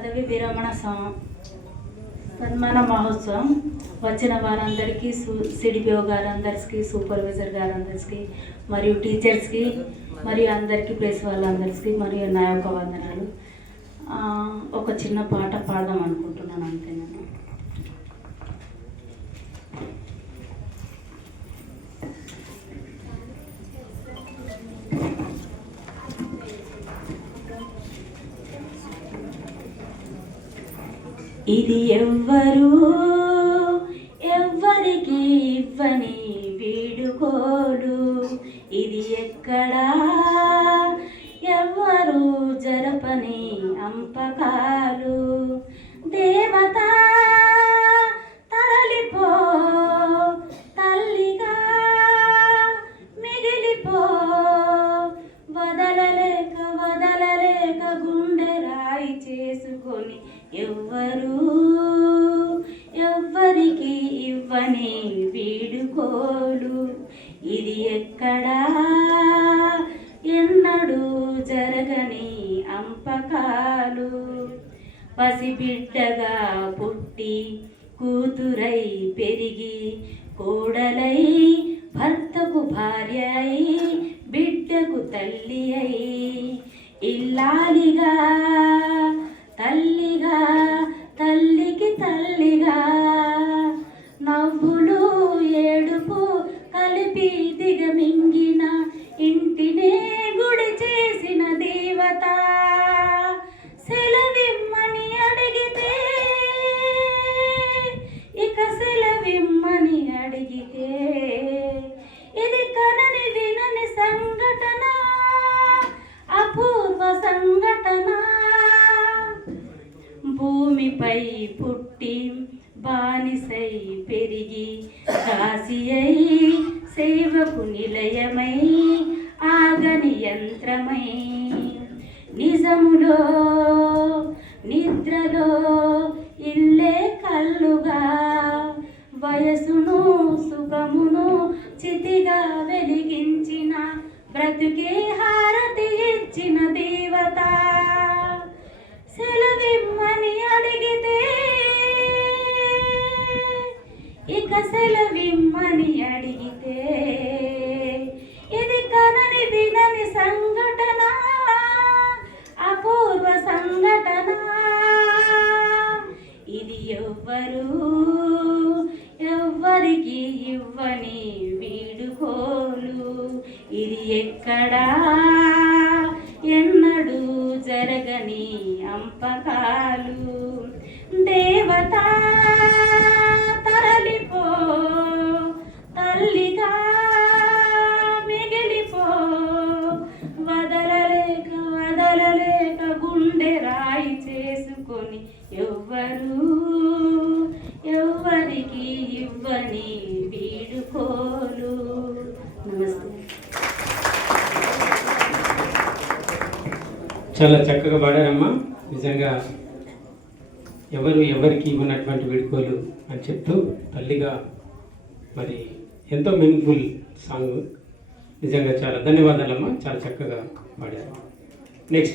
పదవి విరమణ సన్మాన మహోత్సవం వచ్చిన వారందరికీ సిడిపిఓ గారందరికీ, సూపర్వైజర్ గారందరికీ, మరియు టీచర్స్కి, మరియు అందరికీ, ప్రెస్ వాళ్ళందరికీ, మరియు నా యొక్క వందనాలు. ఒక చిన్న పాట పాడదాం అనుకుంటున్నాను అంతే. నేను ఇది ఎవ్వరికి ఇవ్వని వీడుకోలు, ఇది ఎక్కడా ఎవ్వరు జరపని అంపకాలు. దేవత తరలిపో, తల్లిగా మిగిలిపో, వదలలేక గుండె రాయి చేసుకొని ఎవ్వరికి ఇవ్వని వీడుకోలు, ఇది ఎక్కడా ఎన్నడూ జరగని అంపకాలు. పసిబిడ్డగా పుట్టి కూతురై పెరిగి కోడలై భర్తకు భార్య అయి బిడ్డకు తల్లి అయి ఇల్లాలిగా తల్లిగా తల్లికి తల్లిగా నవ్వులు ఏడుపు కలిపి దిగమింగిన ఇంటినే గుడి చేసిన దేవత. సెలవిమ్మని అడిగితే, ఇక సెలవిమ్మని అడిగితే, ఇది కనని వినని సంఘటన, అపూర్వ సంఘటన. భూమిపై పుట్టి బానిసై పెరిగి కాశీ అయి సేవకు నిలయమై ఆగని యంత్రమై నిజములో నిద్రలో ఇల్లే కల్లుగా వయసును సుఖమును చితిగా వెలిగించిన బ్రతుకే హారతి ఇచ్చిన దేవత. సెలవిమ్మని అడిగితే, ఇక సెలవిమ్మని అడిగితే, ఇది కనని వినని సంఘటన, అపూర్వ సంఘటన. ఇది ఎవ్వరికి ఇవ్వని వీడుకోలు, ఇది ఎక్కడా ఎన్నడూ జరగని అంపకాలు. దేవత తరలిపో, తల్లిగా మిగిలిపో, వదలలేక గుండె రాయి చేసుకొని ఎవ్వరికి ఇవ్వని వీడుకోలు. నమస్తే. చాలా చక్కగా పాడారమ్మా. నిజంగా ఎవరికి ఇవ్వనటువంటి వీడుకోలు అని చెప్తూ తల్లిగా మరి ఎంతో మీనింగ్ఫుల్ సాంగ్. నిజంగా చాలా ధన్యవాదాలమ్మా, చాలా చక్కగా పాడారు. నెక్స్ట్